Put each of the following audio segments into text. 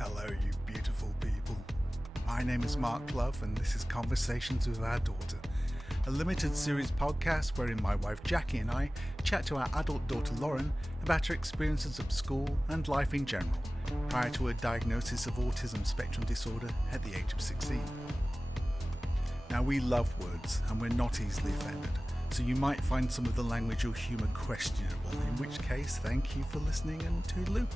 Hello, you beautiful people. My name is Mark Love, and this is Conversations with Our Daughter, a limited series podcast wherein my wife Jackie and I chat to our adult daughter Lauren about her experiences of school and life in general, prior to her diagnosis of Autism Spectrum Disorder at the age of 16. Now, we love words, and we're not easily offended, so you might find some of the language or humour questionable, in which case, thank you for listening and toodaloo.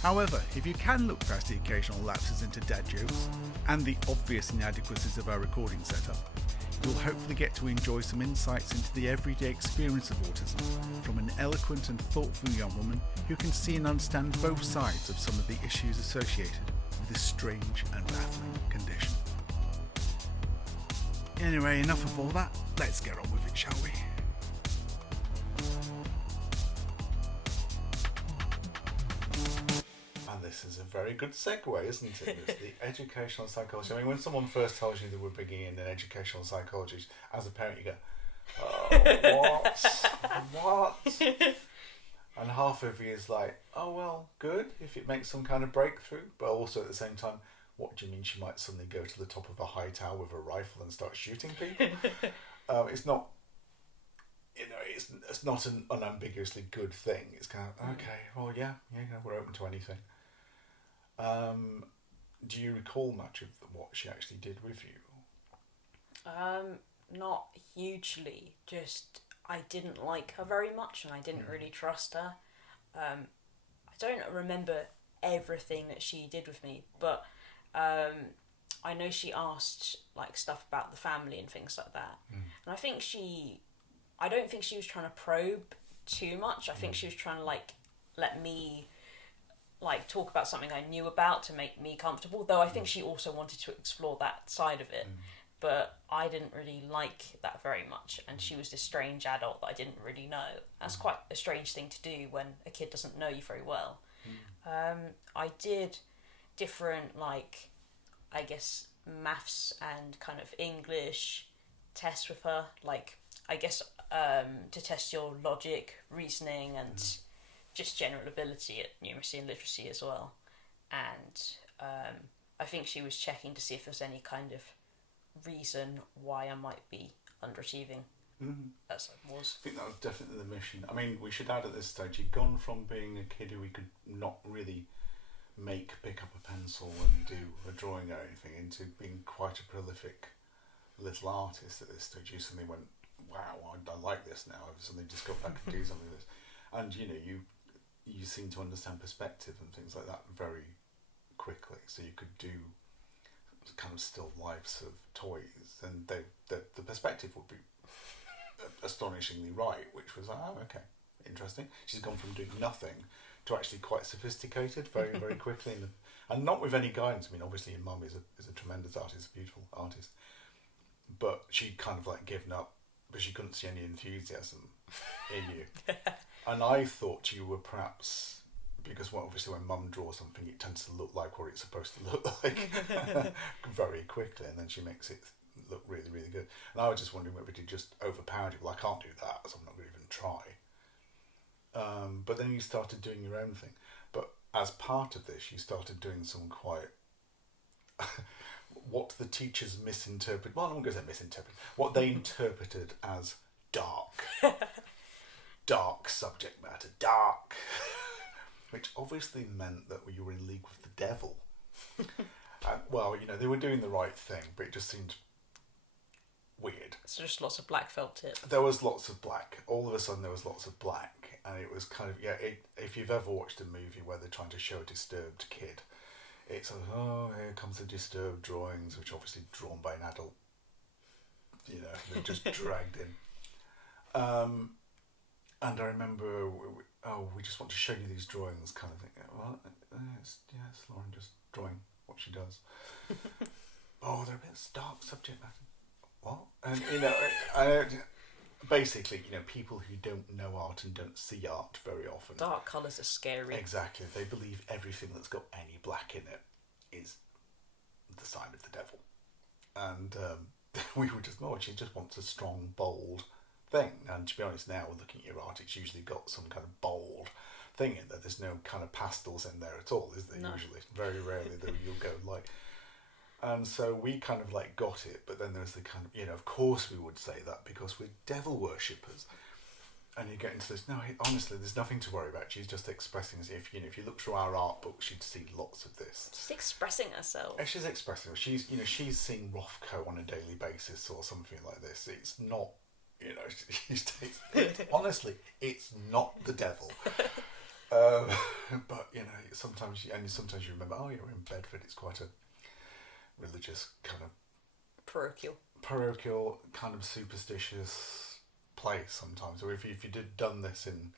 However, if you can look past the occasional lapses into dad jokes and the obvious inadequacies of our recording setup, you'll hopefully get to enjoy some insights into the everyday experience of autism from an eloquent and thoughtful young woman who can see and understand both sides of some of the issues associated with this strange and baffling condition. Anyway, enough of all that. Let's get on with it, shall we? And this is a very good segue, isn't it? It's the educational psychologist. I mean, when someone first tells you that we're bringing in an educational psychologist, as a parent you go, oh, what? And half of you is like, oh, well, good, if it makes some kind of breakthrough. But also at the same time, what do you mean she might suddenly go to the top of a high tower with a rifle and start shooting people? It's not, it's not an unambiguously good thing. It's kind of, okay, well, yeah, we're open to anything. Do you recall much of what she actually did with you? Not hugely. Just I didn't like her very much, and I didn't really trust her. I don't remember everything that she did with me, but I know she asked like stuff about the family and things like that. And I don't think she was trying to probe too much. I think she was trying to let me talk about something I knew about to make me comfortable, though I think she also wanted to explore that side of it. But I didn't really like that very much, and she was this strange adult that I didn't really know. That's quite a strange thing to do when a kid doesn't know you very well. I did different, I guess, maths and kind of English tests with her, to test your logic, reasoning, and just general ability at numeracy and literacy as well. And I think she was checking to see if there's any kind of reason why I might be underachieving. As I was. I think that was definitely the mission. I mean, we should add at this stage, you'd gone from being a kid who we could not really pick up a pencil and do a drawing or anything, into being quite a prolific little artist at this stage. You suddenly went, wow, I like this now. I've suddenly discovered I can do something with this. And you seem to understand perspective and things like that very quickly. So you could do kind of still lifes of toys, and the perspective would be astonishingly right, which was like, oh, okay, interesting. She's gone from doing nothing to actually quite sophisticated very, very quickly, and not with any guidance. I mean, obviously your mum is a tremendous artist, a beautiful artist, but she'd kind of given up, but she couldn't see any enthusiasm in you. And I thought you were perhaps, because obviously when mum draws something, it tends to look like what it's supposed to look like very quickly, and then she makes it look really, really good. And I was just wondering whether it just overpowered you. Well, I can't do that, so I'm not going to even try. But then you started doing your own thing. But as part of this, you started doing some quite what the teachers misinterpret. Well, I'm going to say misinterpret. What they interpreted as dark subject matter, dark, which obviously meant that you were in league with the devil. Well, they were doing the right thing, but it just seemed weird. So just lots of black felt tip. There was lots of black. All of a sudden there was lots of black, and it was kind of, if you've ever watched a movie where they're trying to show a disturbed kid, it's like, oh, here comes the disturbed drawings, which are obviously drawn by an adult. They're just dragged in. And I remember, we just want to show you these drawings, kind of thing. Well, it's Lauren just drawing what she does. Oh, they're a bit dark subject matter. What? And basically, people who don't know art and don't see art very often. Dark colours are scary. Exactly. They believe everything that's got any black in it is the sign of the devil. And we were just, she just wants a strong, bold thing. And to be honest, now looking at your art, it's usually got some kind of bold thing in there. There's no kind of pastels in there at all, is there? No. Usually, very rarely that you'll go like. And so we kind of like got it, but then there's the kind of, of course we would say that because we're devil worshippers. And you get into this, no, honestly, there's nothing to worry about. She's just expressing as if, if you look through our art books, you'd see lots of this. She's expressing herself. And she's expressing, she's seeing Rothko on a daily basis or something like this. It's not, honestly, it's not the devil. But, sometimes you remember, oh, you're in Bedford. It's quite a religious kind of... Parochial, kind of superstitious place sometimes. Or if you'd have done this in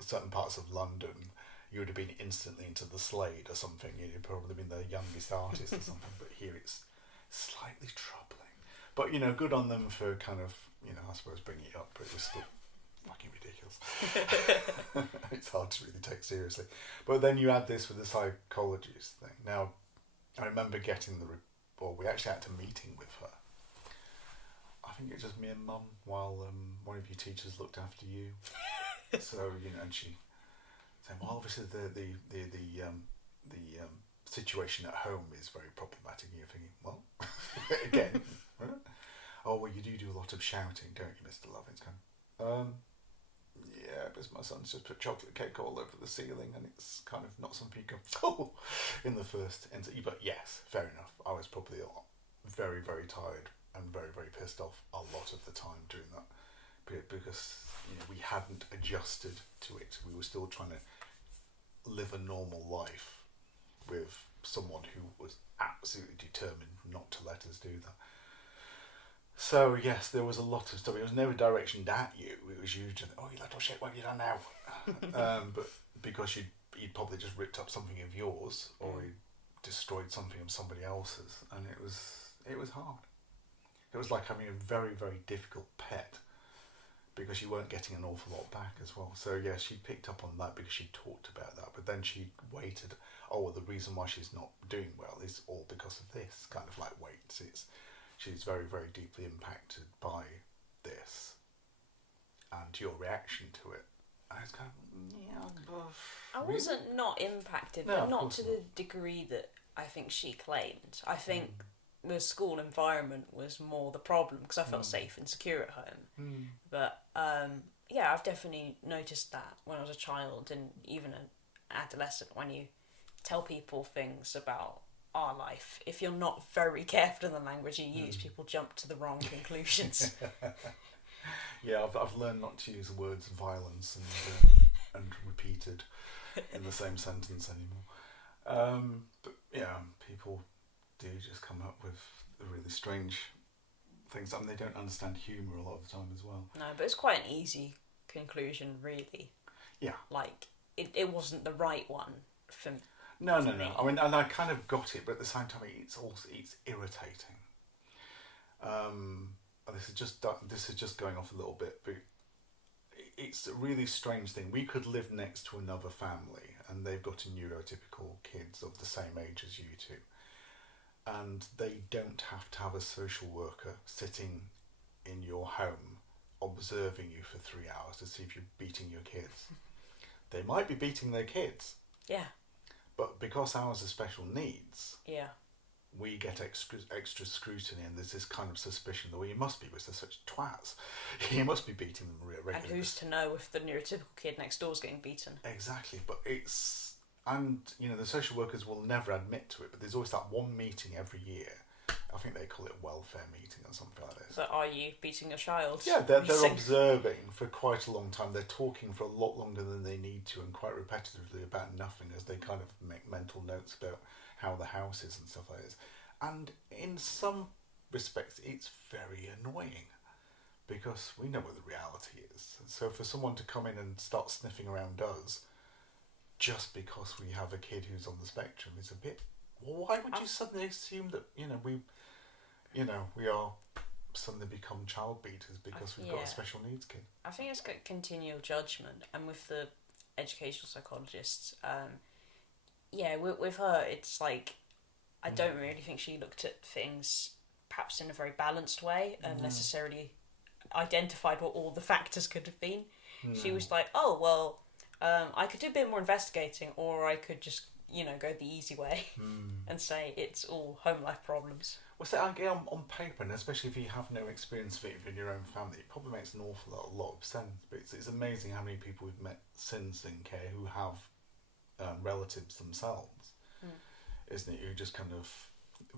certain parts of London, you would have been instantly into the Slade or something. You'd probably been the youngest artist or something. But here it's slightly troubling. But, good on them for kind of, I suppose bringing it up, but it was still fucking ridiculous. It's hard to really take seriously. But then you add this with the psychologist thing. Now, I remember getting we actually had a meeting with her. I think it was just me and Mum while one of your teachers looked after you. So, and she said, well, obviously the situation at home is very problematic. And you're thinking, well, again, oh, well, you do a lot of shouting, don't you, Mr. Love? It's kind of, yeah, because my son's just put chocolate cake all over the ceiling and it's kind of not something you go, oh, in the first instance. But yes, fair enough. I was probably very, very tired and very, very pissed off a lot of the time doing that because we hadn't adjusted to it. We were still trying to live a normal life with someone who was absolutely determined not to let us do that. So yes, there was a lot of stuff. It was never directioned at you. It was usually, oh, you little shit, what have you done now? But because you'd probably just ripped up something of yours or you'd destroyed something of somebody else's, and it was hard. It was like having a very, very difficult pet because you weren't getting an awful lot back as well. So yeah, she picked up on that because she talked about that, but then she waited. Oh, well, the reason why she's not doing well is all because of this. Kind of like, wait, she's very, very deeply impacted by this and your reaction to it. And it's kind of, I wasn't not impacted, No, but not to not. the degree that I think she claimed. I think the school environment was more the problem because I felt safe and secure at home. But yeah, I've definitely noticed that when I was a child and even an adolescent, when you tell people things about our life, if you're not very careful in the language you use, people jump to the wrong conclusions. Yeah, I've learned not to use the words violence and repeated in the same sentence anymore. But yeah, people do just come up with really strange things. I mean, they don't understand humour a lot of the time as well. No, but it's quite an easy conclusion, really. Yeah. Like, it wasn't the right one for me. No. I mean, and I kind of got it, but at the same time, it's irritating. This is just going off a little bit, but it's a really strange thing. We could live next to another family, and they've got a neurotypical kids of the same age as you two, and they don't have to have a social worker sitting in your home observing you for 3 hours to see if you're beating your kids. They might be beating their kids. Yeah. But because ours are special needs, Yeah. we get extra scrutiny, and there's this kind of suspicion that, well, you must be, because they're such twats. You must be beating them regularly. And who's to know if the neurotypical kid next door is getting beaten? Exactly, but the social workers will never admit to it, but there's always that one meeting every year. I think they call it a welfare meeting or something like this. But are you beating your child? Yeah, they're observing for quite a long time. They're talking for a lot longer than they need to, and quite repetitively about nothing, as they kind of make mental notes about how the house is and stuff like this. And in some respects, it's very annoying because we know what the reality is. So for someone to come in and start sniffing around us just because we have a kid who's on the spectrum is a bit... Why would you suddenly assume that we are suddenly become child beaters because we've got a special needs kid? I think it's got continual judgment, and with the educational psychologists, with her, it's like I don't really think she looked at things perhaps in a very balanced way and necessarily identified what all the factors could have been. She was like, oh well, I could do a bit more investigating, or I could just, go the easy way and say it's all home life problems. Well, so again, on paper, and especially if you have no experience of it in your own family, it probably makes an awful lot of sense. But it's amazing how many people we've met since in care who have relatives themselves, isn't it? Who just kind of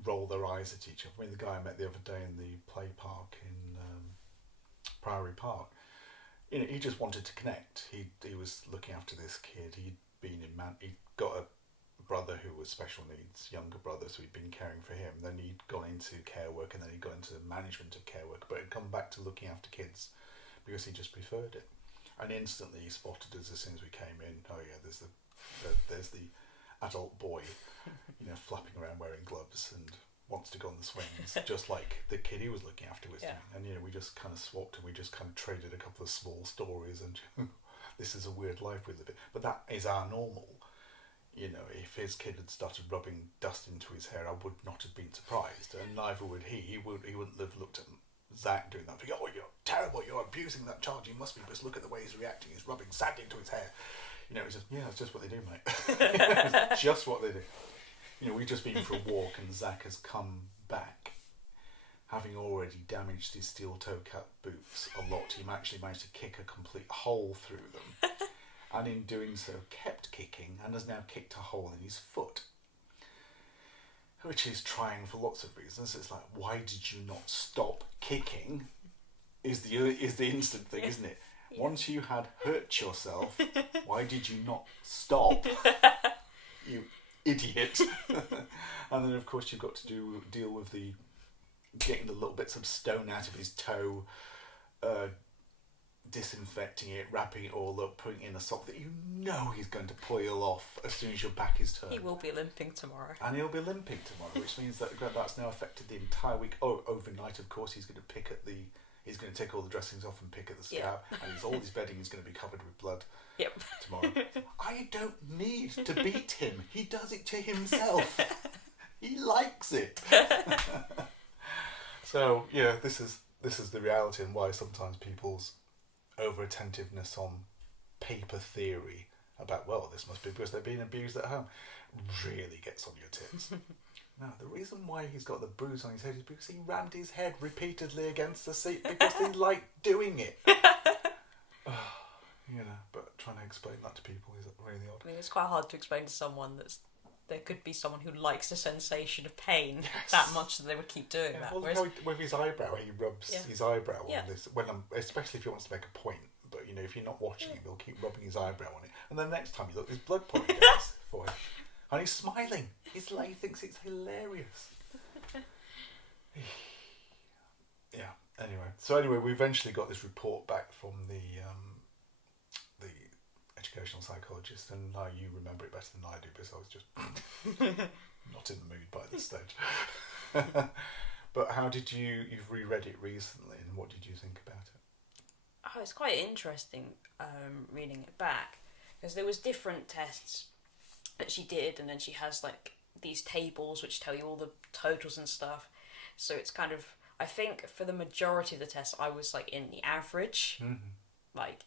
roll their eyes at each other. I mean, the guy I met the other day in the play park in Priory Park, he just wanted to connect. He was looking after this kid. He'd got a brother who was special needs, younger brother, so he'd been caring for him. Then he'd gone into care work, and then he'd gone into management of care work, but he'd come back to looking after kids because he just preferred it. And instantly he spotted us as soon as we came in. Oh yeah, there's the adult boy, flapping around wearing gloves and wants to go on the swings, just like the kid he was looking after was doing. And we just kind of swapped, and we just kind of traded a couple of small stories, and this is a weird life we live in. But that is our normal. If his kid had started rubbing dust into his hair, I would not have been surprised, and neither would he. He wouldn't have looked at Zach doing that. Oh, you're terrible! You're abusing that child. You must be. Just look at the way he's reacting. He's rubbing sand into his hair. It's just it's just what they do, mate. It's just what they do. We've just been for a walk, and Zach has come back, having already damaged his steel-toe cap boots a lot. He actually managed to kick a complete hole through them. And in doing so kept kicking, and has now kicked a hole in his foot, which is trying for lots of reasons. It's like, why did you not stop kicking is the instant thing, isn't it? Yeah. Once you had hurt yourself, why did you not stop? You idiot. And then of course you've got to deal with getting the little bits of stone out of his toe, disinfecting it, wrapping it all up, putting it in a sock that he's going to peel off as soon as your back is turned. He will be limping tomorrow. And he'll be limping tomorrow, which means that's now affected the entire week. Oh, overnight, of course, he's going to take all the dressings off and pick at the scab, and all his bedding is going to be covered with blood tomorrow. I don't need to beat him. He does it to himself. He likes it. So, this is the reality, and why sometimes people's over-attentiveness on paper theory about, this must be because they're being abused at home, really gets on your tits. No, the reason why he's got the bruise on his head is because he rammed his head repeatedly against the seat because he liked doing it. But trying to explain that to people is really odd. I mean, it's quite hard to explain to someone there could be someone who likes the sensation of pain that much that they would keep doing that. Well, with his eyebrow, he rubs his eyebrow on this. Especially if he wants to make a point. But if you're not watching him, he'll keep rubbing his eyebrow on it. And then next time you look, there's blood pouring down his forehead. And he's smiling. He thinks it's hilarious. Anyway, we eventually got this report back from the educational psychologist, and now you remember it better than I do because I was just not in the mood by this stage. But how did you've reread it recently, and what did you think about it? Oh, it's quite interesting reading it back, because there was different tests that she did, and then she has these tables which tell you all the totals and stuff. So it's kind of, I think for the majority of the tests I was in the average,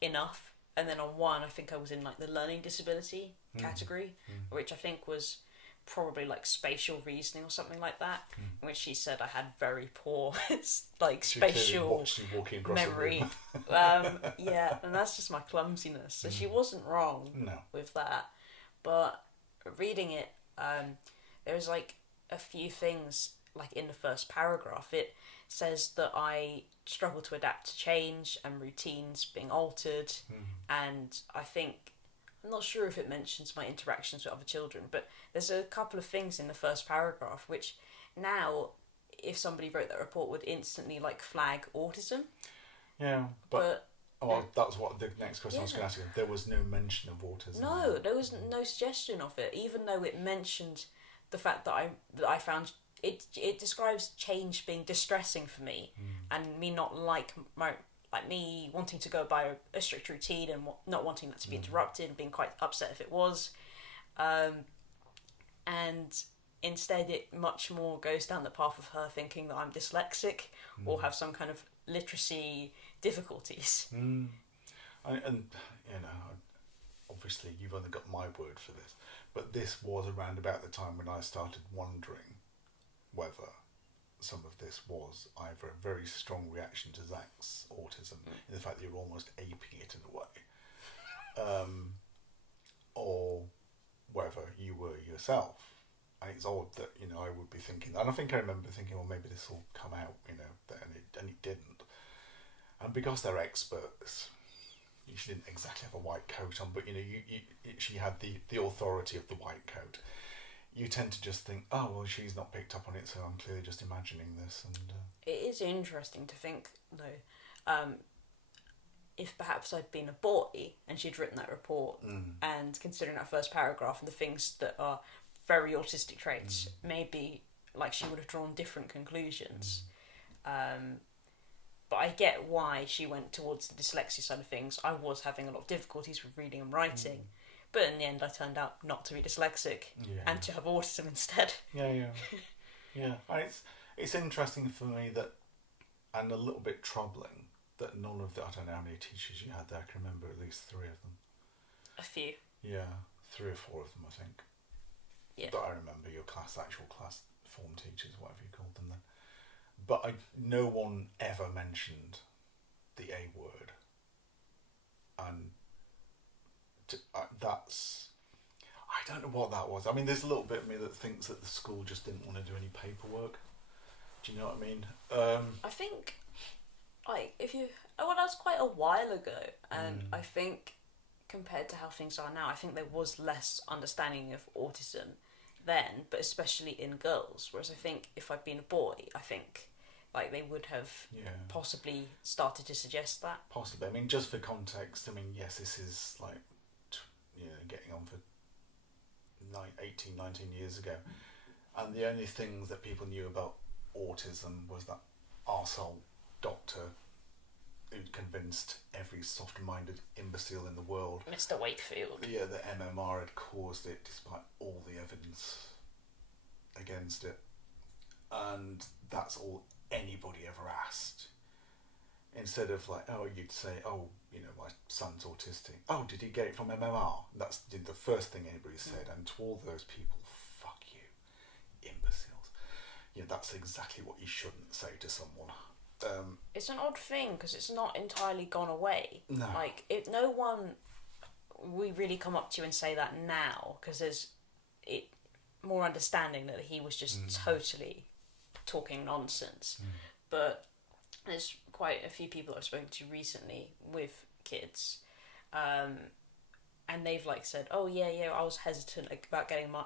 enough. And then on one, I think I was in the learning disability category, which I think was probably spatial reasoning or something like that, in which she said I had very poor spatial memory. And that's just my clumsiness. So she wasn't wrong with that. But reading it, there's a few things in the first paragraph. It says that I struggle to adapt to change and routines being altered, and I'm not sure if it mentions my interactions with other children, but there's a couple of things in the first paragraph which now, if somebody wrote that report, would instantly flag autism. Yeah, but that was what the next question I was going to ask you. There was no mention of autism. No, there was no suggestion of it, even though it mentioned the fact that I found it describes change being distressing for me, and me not me wanting to go by a strict routine and not wanting that to be interrupted, and being quite upset if it was, and instead it much more goes down the path of her thinking that I'm dyslexic or have some kind of literacy difficulties. obviously you've only got my word for this, but this was around about the time when I started wondering whether some of this was either a very strong reaction to Zach's autism, in the fact that you're almost aping it in a way, or whether you were yourself. And it's odd that, you know, I would be thinking, and I think I remember thinking, well, maybe this will come out, you know, and it didn't. And because they're experts, she didn't exactly have a white coat on, but, you know, she had the authority of the white coat. You tend to just think, oh, well, she's not picked up on it, so I'm clearly just imagining this. And it is interesting to think, though, if perhaps I'd been a boy and she'd written that report, and considering that first paragraph and the things that are very autistic traits, maybe like she would have drawn different conclusions. But I get why she went towards the dyslexia side of things. I was having a lot of difficulties with reading and writing. But in the end, I turned out not to be dyslexic and to have autism instead. Yeah. It's interesting for me that, and a little bit troubling, that none of the, I don't know how many teachers you had there. I can remember at least 3 of them. A few. Yeah, 3 or 4 of them, I think. Yeah. But I remember your actual class form teachers, whatever you called them then. But no one ever mentioned the A word. And that's, I don't know what that was. I mean, there's a little bit of me that thinks that the school just didn't want to do any paperwork. Do you know what I mean? I think, like, that was quite a while ago, and I think compared to how things are now, I think there was less understanding of autism then, but especially in girls. Whereas I think if I'd been a boy, I think like they would have possibly started to suggest that. Possibly. I mean, just for context, I mean, yes, this is like, you know, getting on for 18, 19 years ago. And the only things that people knew about autism was that arsehole doctor who'd convinced every soft-minded imbecile in the world, Mr. Wakefield. Yeah, that MMR had caused it, despite all the evidence against it. And that's all anybody ever asked. Instead of like, oh, you'd say, oh, you know, my son's autistic. Oh, did he get it from MMR? That's the first thing anybody said. And to all those people, fuck you, imbeciles. Yeah, that's exactly what you shouldn't say to someone. It's an odd thing because it's not entirely gone away. No. Like, we really come up to you and say that now because there's more understanding that he was just totally talking nonsense. But there's quite a few people I've spoken to recently with kids, and they've like said, oh yeah, I was hesitant about getting the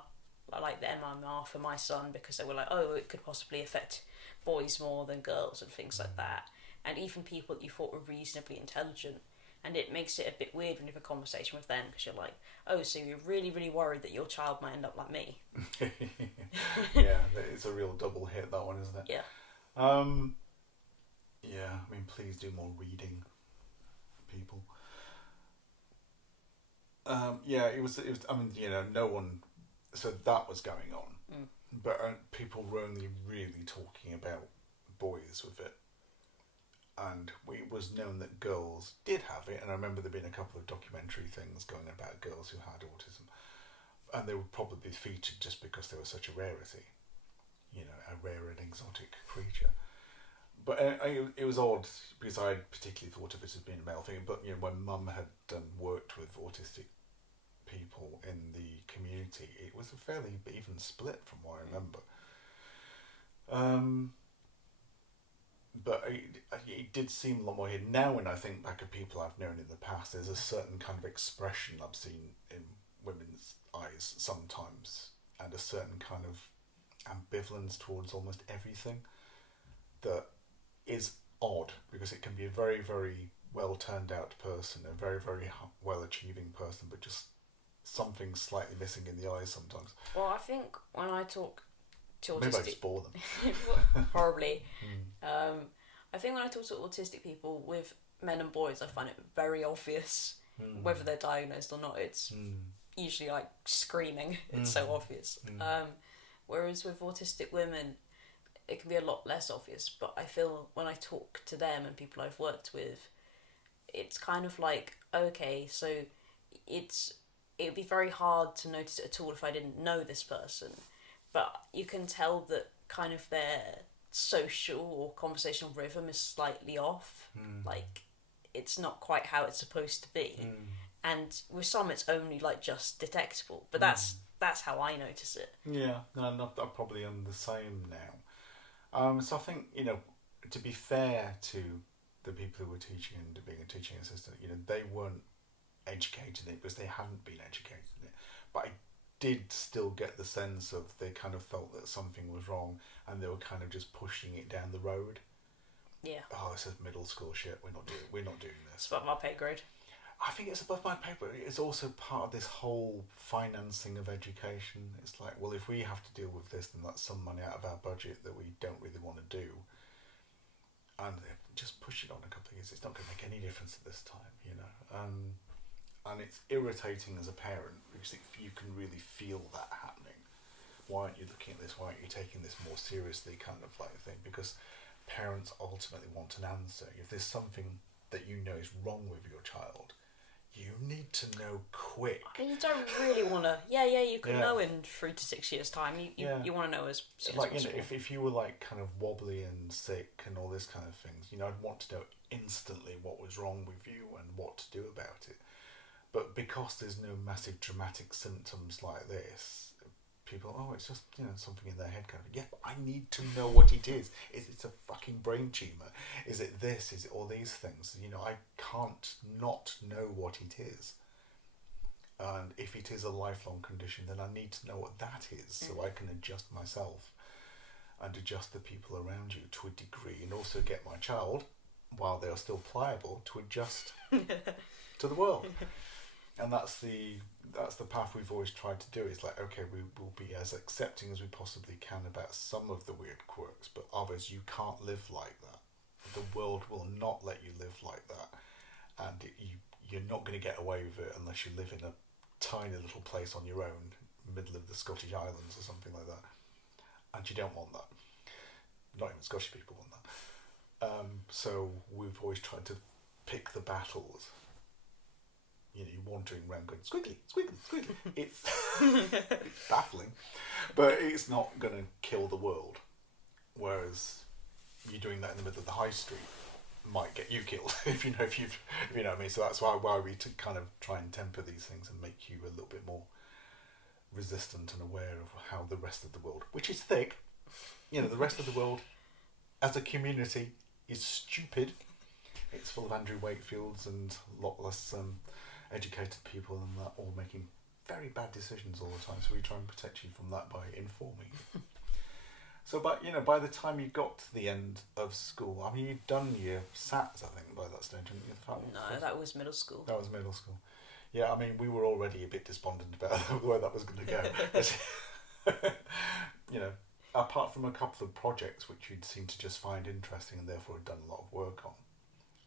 MMR for my son because they were like, oh, it could possibly affect boys more than girls and things like that. And even people that you thought were reasonably intelligent, and it makes it a bit weird when you have a conversation with them because you're like, oh, so you're really, really worried that your child might end up like me. Yeah, it's a real double hit, that one, isn't it? Yeah. Yeah, I mean, please do more reading, people. Yeah, it was. I mean, you know, no one. So that was going on, but people were only really talking about boys with it, and it was known that girls did have it. And I remember there being a couple of documentary things going about girls who had autism, and they were probably featured just because they were such a rarity, you know, a rare and exotic creature. But it was odd because I particularly thought of it as being a male thing. But you know, when Mum had worked with autistic people in the community, it was a fairly even split from what I remember. But it did seem a lot more hidden. Now, when I think back at people I've known in the past, there's a certain kind of expression I've seen in women's eyes sometimes, and a certain kind of ambivalence towards almost everything that is odd, because it can be a very, very well turned out person, a very, very well achieving person, but just something slightly missing in the eyes sometimes. Well, I think when I talk to autistic... Maybe I just bore them. Horribly. I think when I talk to autistic people, with men and boys, I find it very obvious whether they're diagnosed or not. It's usually like screaming. It's so obvious. Whereas with autistic women, it can be a lot less obvious, but I feel when I talk to them and people I've worked with, it's kind of like, okay, so it's it would be very hard to notice it at all if I didn't know this person. But you can tell that kind of their social or conversational rhythm is slightly off. Like, it's not quite how it's supposed to be. And with some, it's only like just detectable. But that's how I notice it. Yeah, no, I'm probably on the same now. So I think, to be fair to the people who were teaching and being a teaching assistant, they weren't educated in it because they hadn't been educated in it. But I did still get the sense of they kind of felt that something was wrong and they were kind of just pushing it down the road. Yeah. Oh, this is middle school shit. We're not doing this. It's above my pay grade. I think it's above my pay grade. It's also part of this whole financing of education. It's like, well, if we have to deal with this, then that's some money out of our budget that we don't really want to do. And just push it on a couple of years. It's not going to make any difference at this time, And it's irritating as a parent because you can really feel that happening. Why aren't you looking at this? Why aren't you taking this more seriously, kind of like thing? Because parents ultimately want an answer. If there's something that you know is wrong with your child, you need to know quick. I mean, you don't really want to. You can know in 3 to 6 years' time. You want to know as soon as possible. If you were like kind of wobbly and sick and all this kind of things, I'd want to know instantly what was wrong with you and what to do about it. But because there's no massive dramatic symptoms like this, people, it's just, something in their head kind of, I need to know what it is. Is it a fucking brain tumour? Is it this? Is it all these things? I can't not know what it is. And if it is a lifelong condition, then I need to know what that is so I can adjust myself and adjust the people around you to a degree, and also get my child, while they are still pliable, to adjust to the world. And that's the path we've always tried to do. It's like, okay, we will be as accepting as we possibly can about some of the weird quirks, but others you can't live like that. The world will not let you live like that, and you're not going to get away with it unless you live in a tiny little place on your own, middle of the Scottish Islands or something like that. And you don't want that. Not even Scottish people want that. So we've always tried to pick the battles. You're wandering around going, squiggly, squiggly, squiggly. It's baffling, but it's not going to kill the world. Whereas you doing that in the middle of the high street might get you killed, if you know what I mean. So that's why we to kind of try and temper these things and make you a little bit more resistant and aware of how the rest of the world, which is thick, the rest of the world as a community is stupid. It's full of Andrew Wakefields and a lot less educated people and that, all making very bad decisions all the time. So we try and protect you from that by informing you. So, by the time you got to the end of school, I mean, you'd done your SATs, I think, by that stage, hadn't you? No, that was middle school. That was middle school. Yeah, I mean, we were already a bit despondent about where that was going to go. But, apart from a couple of projects which you'd seem to just find interesting and therefore had done a lot of work on,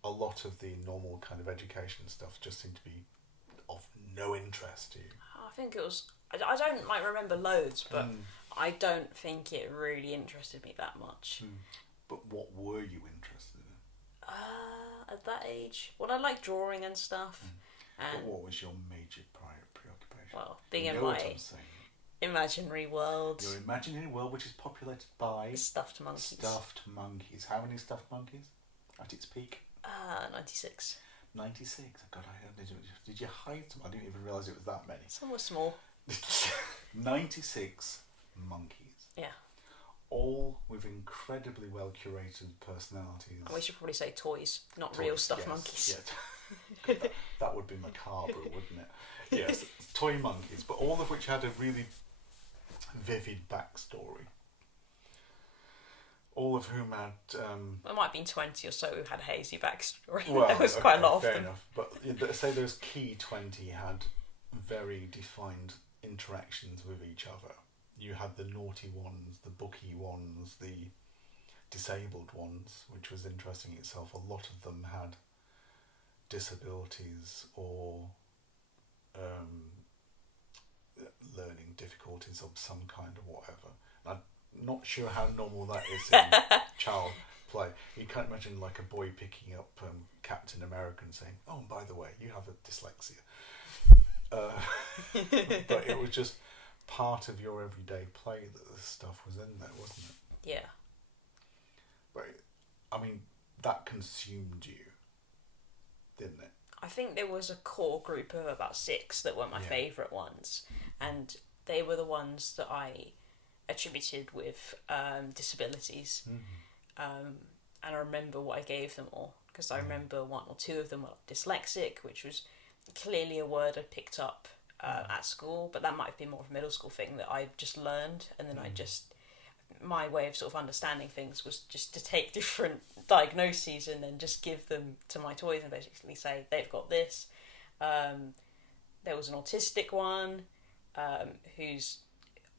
a lot of the normal kind of education stuff just seemed to be of no interest to you. I think it was... I don't remember loads, but I don't think it really interested me that much. But what were you interested in? At that age, I liked drawing and stuff. And but what was your major preoccupation? Well, being in my imaginary world. Your imaginary world, which is populated by stuffed monkeys. Stuffed monkeys. How many stuffed monkeys at its peak? 96. 96. God, did you hide some? I didn't even realise it was that many. Some were small. 96 monkeys. Yeah. All with incredibly well curated personalities. And we should probably say toys, not real stuffed monkeys. Yeah. that would be macabre, wouldn't it? Yes, toy monkeys, but all of which had a really vivid backstory. All of whom had... There might have been 20 or so who had a hazy backstory. Well, there was quite a lot of fair them. Enough. But say those key 20 had very defined interactions with each other. You had the naughty ones, the booky ones, the disabled ones, which was interesting itself. A lot of them had disabilities or learning difficulties of some kind or whatever. I'm not sure how normal that is in child play. You can't imagine like a boy picking up Captain America and saying, "Oh, and by the way, you have a dyslexia." But it was just part of your everyday play that this stuff was in there, wasn't it? Yeah. But, I mean, that consumed you, didn't it? I think there was a core group of about 6 that were my favourite ones, and they were the ones that I attributed with disabilities. And I remember what I gave them all, because I remember 1 or 2 of them were dyslexic, which was clearly a word I picked up at school, but that might have been more of a middle school thing that I just learned, and then my way of sort of understanding things was just to take different diagnoses and then just give them to my toys and basically say, they've got this. There was an autistic one, who's,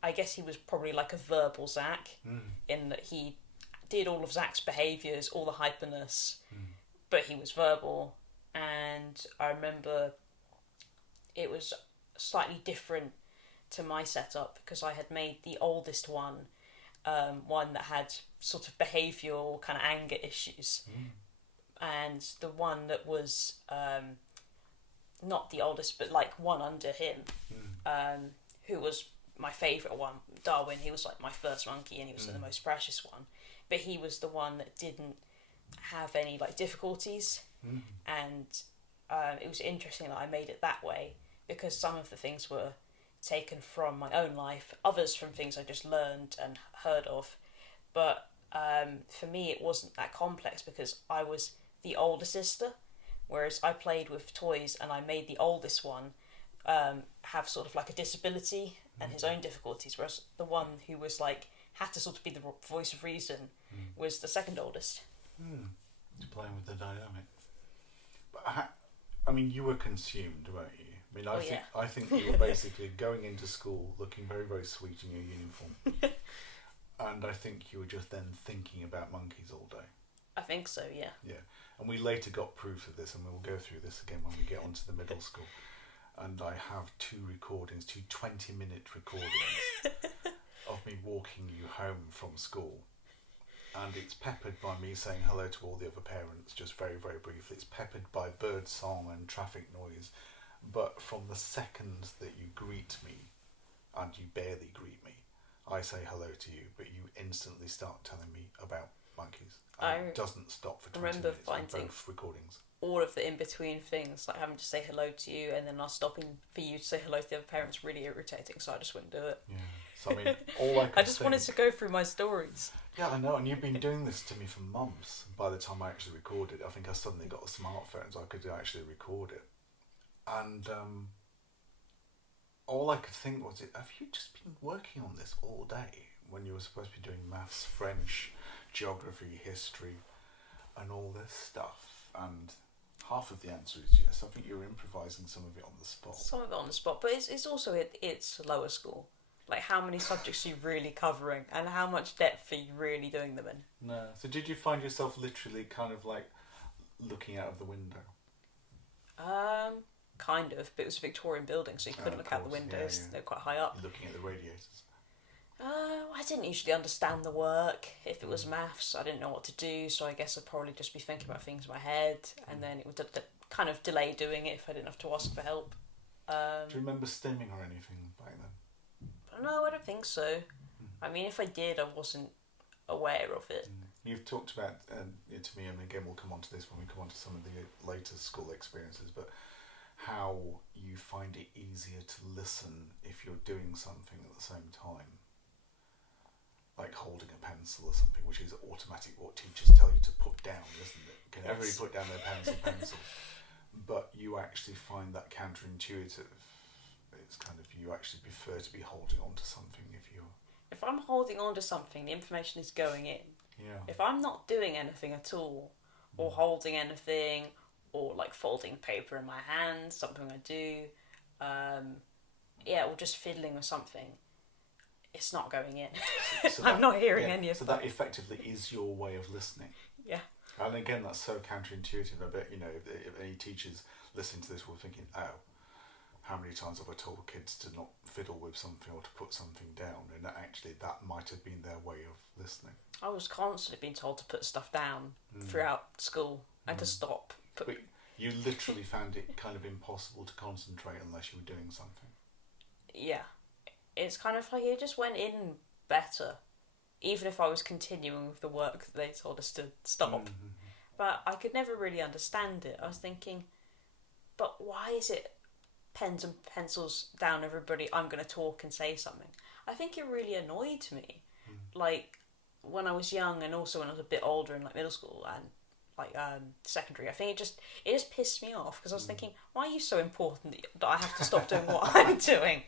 I guess he was probably like a verbal Zach, in that he did all of Zach's behaviours, all the hyperness, but he was verbal. And I remember it was slightly different to my setup, because I had made the oldest one that had sort of behavioural kind of anger issues, and the one that was not the oldest, but like one under him, who was my favourite one, Darwin. He was like my first monkey, and he was the most precious one, but he was the one that didn't have any like difficulties, and it was interesting that I made it that way, because some of the things were taken from my own life, others from things I just learned and heard of. But for me it wasn't that complex, because I was the older sister, whereas I played with toys and I made the oldest one have sort of like a disability and his own difficulties, whereas the one who was like had to sort of be the voice of reason was the second oldest. Playing with the dynamic. But I mean, you were consumed, weren't you? I mean, I think you were basically going into school looking very, very sweet in your uniform. And I think you were just then thinking about monkeys all day. I think so, yeah. Yeah. And we later got proof of this, and we'll go through this again when we get onto the middle school. And I have 2 recordings, 2 20-minute recordings of me walking you home from school. And it's peppered by me saying hello to all the other parents, just very, very briefly. It's peppered by bird song and traffic noise. But from the second that you greet me, and you barely greet me, I say hello to you, but you instantly start telling me about monkeys. And it doesn't stop for 20 minutes on both recordings. All of the in-between things, like having to say hello to you and then us stopping for you to say hello to the other parents, really irritating, so I just wouldn't do it. Yeah. So, I mean, all I just wanted to go through my stories. Yeah, I know, and you've been doing this to me for months. By the time I actually recorded, I think I suddenly got a smartphone so I could actually record it. And all I could think was, have you just been working on this all day when you were supposed to be doing maths, French, geography, history, and all this stuff? And half of the answer is yes. I think you're improvising some of it on the spot. Some of it on the spot, but it's also it's lower school. Like, how many subjects are you really covering, and how much depth are you really doing them in? No. So did you find yourself literally kind of like looking out of the window? Kind of, but it was a Victorian building, so you couldn't look out the windows. Yeah. They were quite high up. Looking at the radiators. I didn't usually understand the work. If it was maths, I didn't know what to do, so I guess I'd probably just be thinking about things in my head, and then it would kind of delay doing it if I didn't have to ask for help. Do you remember stimming or anything back then? No, I don't think so. I mean, if I did, I wasn't aware of it. You've talked about, to me, and again we'll come on to this when we come on to some of the later school experiences, but how you find it easier to listen if you're doing something at the same time. Like holding a pencil or something, which is automatic what teachers tell you to put down, isn't it? Can everybody put down their pencil? But you actually find that counterintuitive. It's kind of, you actually prefer to be holding on to something if I'm holding on to something, the information is going in. Yeah. If I'm not doing anything at all, or holding anything, or like folding paper in my hand, something I do, or just fiddling with something, it's not going in. So I'm not hearing any of that. So that effectively is your way of listening. Yeah. And again, that's so counterintuitive. I bet, if any teachers listening to this were thinking, oh, how many times have I told kids to not fiddle with something or to put something down? And actually that might have been their way of listening. I was constantly being told to put stuff down throughout school and to stop. You literally found it kind of impossible to concentrate unless you were doing something. Yeah. It's kind of like it just went in better, even if I was continuing with the work that they told us to stop. Mm-hmm. But I could never really understand it. I was thinking, but why is it pens and pencils down, everybody, I'm going to talk and say something? I think it really annoyed me. Like, when I was young and also when I was a bit older in like middle school and like secondary, I think it just pissed me off because I was thinking, why are you so important that I have to stop doing what I'm doing?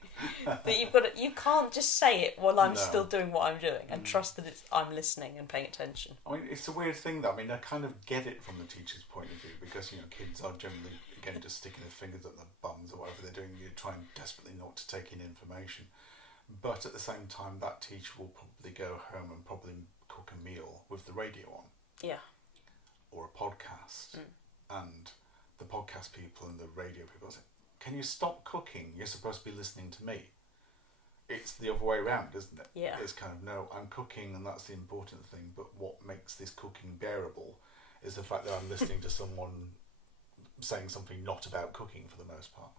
That you can't just say it while I'm still doing what I'm doing and trust that I'm listening and paying attention. I mean, it's a weird thing though. I mean, I kind of get it from the teacher's point of view because, kids are generally, again, just sticking their fingers up their bums or whatever they're doing. You're trying desperately not to take in information. But at the same time, that teacher will probably go home and probably cook a meal with the radio on. Yeah. Or a podcast. And the podcast people and the radio people say, can you stop cooking? You're supposed to be listening to me. It's the other way around, isn't it? Yeah. It's kind of, no, I'm cooking and that's the important thing, but what makes this cooking bearable is the fact that I'm listening to someone saying something not about cooking for the most part,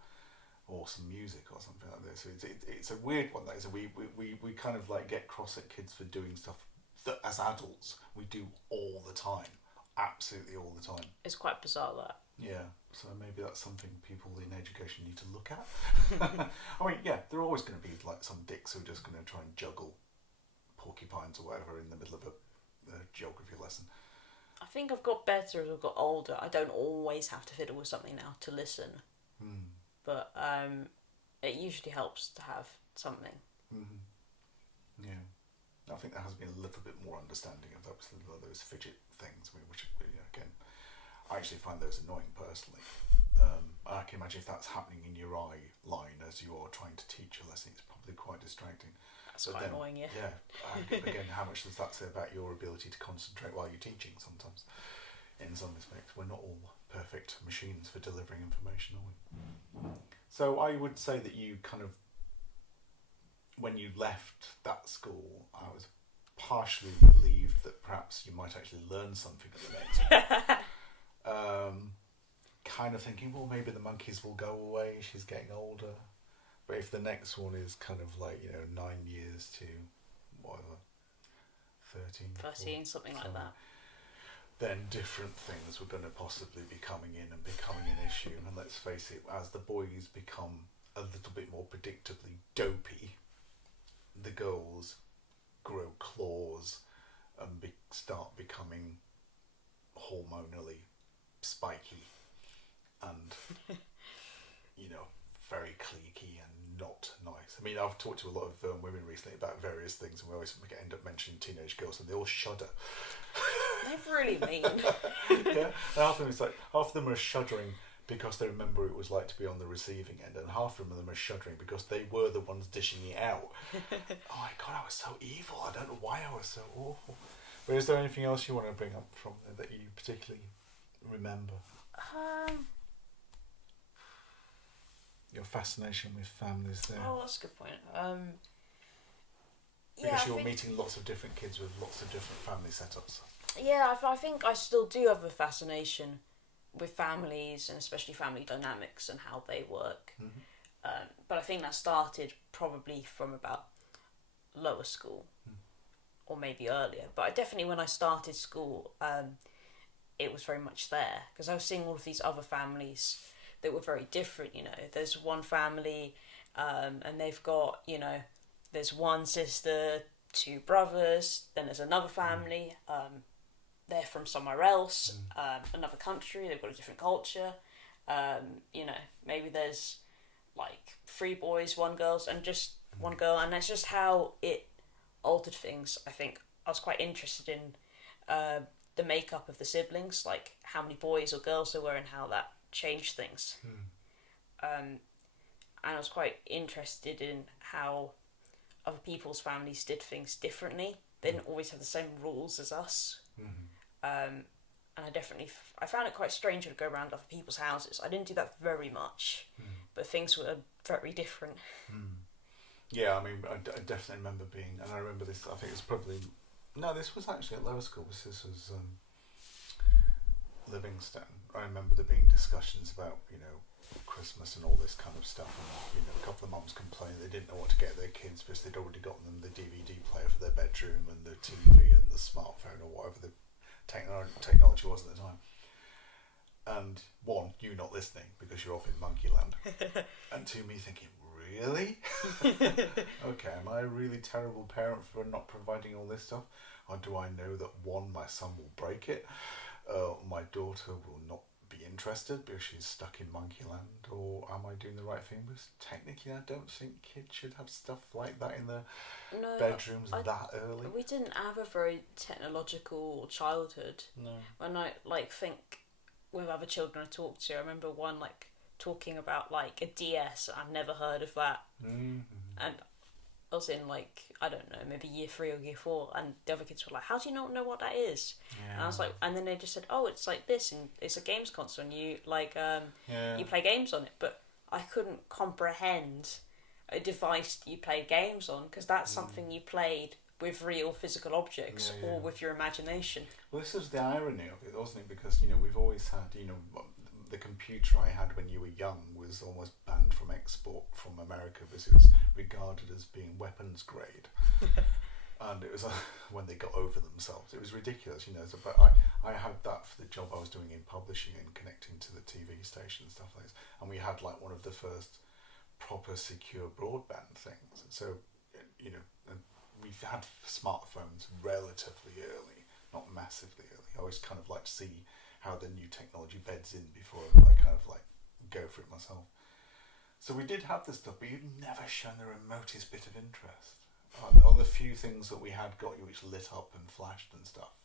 or some music or something like this. So it's a weird one though. So we kind of like get cross at kids for doing stuff that as adults we do all the time. Absolutely all the time. It's quite bizarre, that. Yeah, so maybe that's something people in education need to look at. I mean, yeah, there are always going to be like some dicks who are just going to try and juggle porcupines or whatever in the middle of a geography lesson. I think I've got better as I've got older. I don't always have to fiddle with something now to listen. But it usually helps to have something. Yeah. I think there has been a little bit more understanding of those fidget things, which again, I actually find those annoying personally. I can imagine if that's happening in your eye line as you are trying to teach a lesson, it's probably quite distracting. That's quite annoying, yeah. Yeah. Again, how much does that say about your ability to concentrate while you're teaching sometimes? In some respects, we're not all perfect machines for delivering information, are we? So I would say that you kind of, when you left that school, I was partially relieved that perhaps you might actually learn something at the next one. Kind of thinking, well, maybe the monkeys will go away, she's getting older. But if the next one is kind of like, 9 years to, whatever, 13, something like that, then different things were going to possibly be coming in and becoming an issue. And let's face it, as the boys become a little bit more predictably dopey, the girls grow claws and start becoming hormonally spiky and very cliquey and not nice. I mean, I've talked to a lot of women recently about various things, and we always end up mentioning teenage girls, and they all shudder. They're really mean. Yeah, and half of them are shuddering because they remember it was like to be on the receiving end, and half of them are shuddering because they were the ones dishing it out. Oh my god, I was so evil. I don't know why I was so awful. But is there anything else you want to bring up from there that you particularly remember? Your fascination with families there. Oh, that's a good point. Because you're meeting lots of different kids with lots of different family setups. Yeah, I think I still do have a fascination with families and especially family dynamics and how they work. But I think that started probably from about lower school or maybe earlier. But I definitely, when I started school, it was very much there because I was seeing all of these other families that were very different. There's one family and they've got, there's one sister, 2 brothers, then there's another family, they're from somewhere else, another country, they've got a different culture, maybe there's like 3 boys, 1 girl, and just 1 girl, and that's just how it altered things. I think I was quite interested in the makeup of the siblings, like how many boys or girls there were and how that changed things. And I was quite interested in how other people's families did things differently. They didn't always have the same rules as us. And I found it quite strange to go around other people's houses. I didn't do that very much, but things were very different. Yeah, I mean, I definitely remember being, and I remember this, I think it was probably, no, this was actually at lower school. This was Livingston, I remember there being discussions about, Christmas and all this kind of stuff, and a couple of mums complained they didn't know what to get their kids because they'd already gotten them the DVD player for their bedroom and the TV and the smartphone or whatever the technology was at the time. And one, you not listening because you're off in monkey land, and two, me thinking, really? Okay, am I a really terrible parent for not providing all this stuff? Or do I know that one, my son will break it, my daughter will not be interested because she's stuck in monkey land, or am I doing the right thing? Because technically I don't think kids should have stuff like that in their bedrooms that early. We didn't have a very technological childhood. No. When I think with other children I talk to, I remember one talking about a DS. I've never heard of that. Mm-hmm. And I was in I don't know, maybe year 3 or year 4, and the other kids were like, how do you not know what that is? Yeah. And I was like, and then they just said, oh, it's like this, and it's a games console, and you you play games on it. But I couldn't comprehend a device you play games on, because that's something you played with real physical objects or with your imagination. Well, this was the irony of it, wasn't it? Because we've always had the computer I had when you were young was almost banned from export from America because it was regarded as being weapons grade. And it was when they got over themselves, it was ridiculous, So, but I had that for the job I was doing in publishing and connecting to the TV station and stuff like this. And we had one of the first proper secure broadband things. So, and we've had smartphones relatively early, not massively early. I always kind of like to see how the new technology beds in before I kind of go for it myself. So we did have this stuff, but you'd never shown the remotest bit of interest. On the few things that we had got you which lit up and flashed and stuff,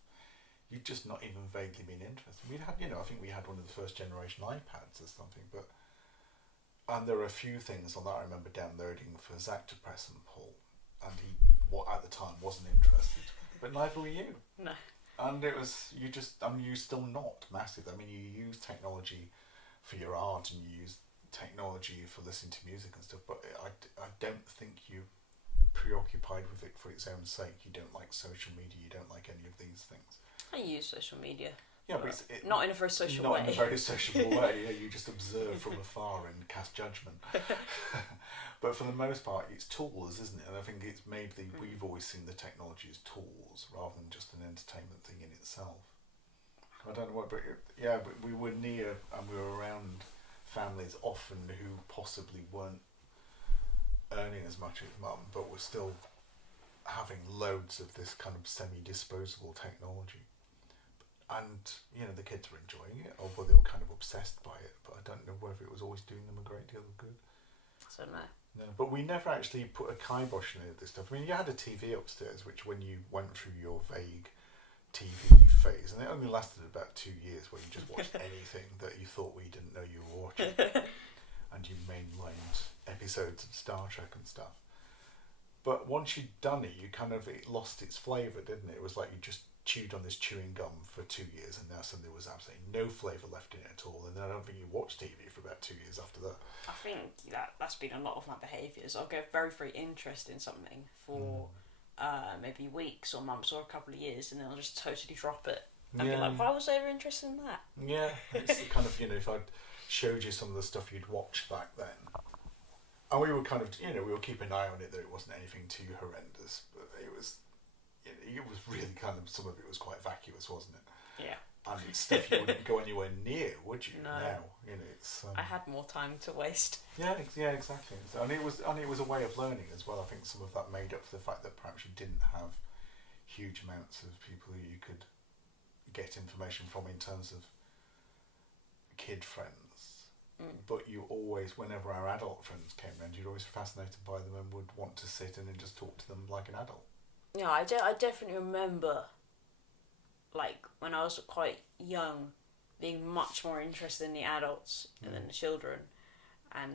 you'd just not even vaguely been interested. We'd had, I think we had one of the first generation iPads or something, and there were a few things on that I remember downloading for Zach to press and pull, and he, at the time, wasn't interested, but neither were you. No. And it was, you're still not massive. I mean, you use technology for your art and you use technology for listening to music and stuff, but I don't think you're preoccupied with it for its own sake. You don't like social media, you don't like any of these things. I use social media. Yeah, but not in a very social way. Not in a very sociable way. Yeah, you just observe from afar and cast judgment. But for the most part, it's tools, isn't it? And I think it's we've always seen the technology as tools rather than just an entertainment thing in itself. I don't know what, but we were near and we were around families often who possibly weren't earning as much as mum, but were still having loads of this kind of semi-disposable technology. And, the kids were enjoying it, although they were kind of obsessed by it, but I don't know whether it was always doing them a great deal of good. I don't know. No, but we never actually put a kibosh in this stuff. I mean, you had a TV upstairs, which when you went through your vague TV phase, and it only lasted about 2 years, where you just watched anything that you thought we didn't know you were watching, and you mainlined episodes of Star Trek and stuff. But once you'd done it, it lost its flavour, didn't it? It was like you just chewed on this chewing gum for 2 years, and now suddenly there was absolutely no flavour left in it at all, and then I don't think you watched TV for about 2 years after that. I think that's been a lot of my behaviours. I'll get very, very interested in something for maybe weeks or months or a couple of years, and then I'll just totally drop it and be like, why was I ever interested in that? Yeah, it's kind of, if I'd showed you some of the stuff you'd watched back then, and we were kind of, we were keeping an eye on it, that it wasn't anything too horrendous, but it was really kind of, some of it was quite vacuous, wasn't it? Yeah. And it's stuff you wouldn't go anywhere near, would you? No. Now, it's. I had more time to waste. Yeah, exactly. And it was a way of learning as well. I think some of that made up for the fact that perhaps you didn't have huge amounts of people who you could get information from in terms of kid friends. But you always, whenever our adult friends came around, you're always fascinated by them and would want to sit in and just talk to them like an adult. Yeah, I definitely remember, when I was quite young, being much more interested in the adults than the children. And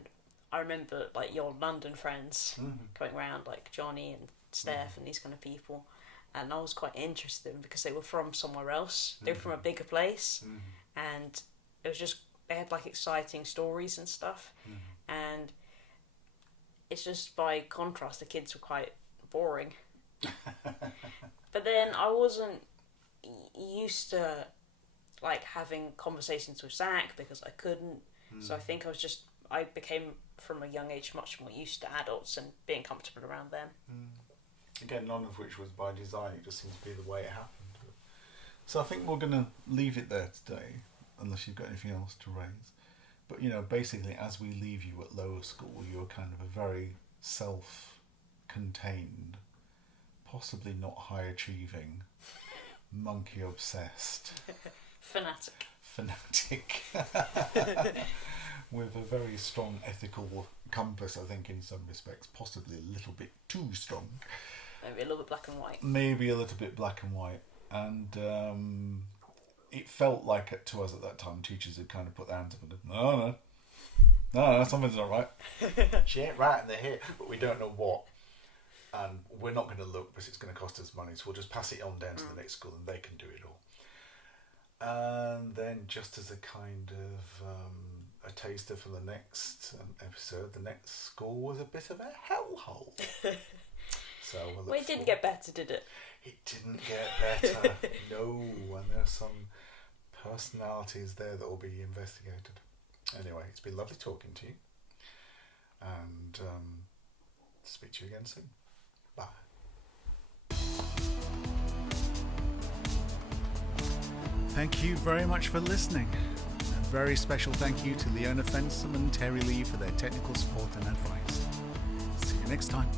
I remember, your London friends coming around, like Johnny and Steph and these kind of people. And I was quite interested in them because they were from somewhere else. They were from a bigger place. And it was just, they had, exciting stories and stuff. And it's just, by contrast, the kids were quite boring. But then I wasn't used to like having conversations with Zach because I couldn't. So I think I became from a young age much more used to adults and being comfortable around them. Again, none of which was by design. It just seems to be the way it happened. So I think we're going to leave it there today, unless you've got anything else to raise. But, you know, basically, as we leave you at lower school, you're kind of a very self-contained, possibly not high-achieving, monkey-obsessed... Fanatic. With a very strong ethical compass, I think, in some respects. Possibly a little bit too strong. Maybe a little bit black and white. And it felt like to us at that time, teachers had kind of put their hands up and said, no, something's not right. She ain't right in the head, but we don't know what. And we're not going to look because it's going to cost us money, so we'll just pass it on down to the next school and they can do it all. And then just as a kind of a taster for the next episode, the next school was a bit of a hellhole. So well, it didn't get better, did it? It didn't get better. No, and there are some personalities there that will be investigated. Anyway, it's been lovely talking to you. And speak to you again soon. Bye. Thank you very much for listening. A very special thank you to Leona Fensom and Terry Lee for their technical support and advice. See you next time.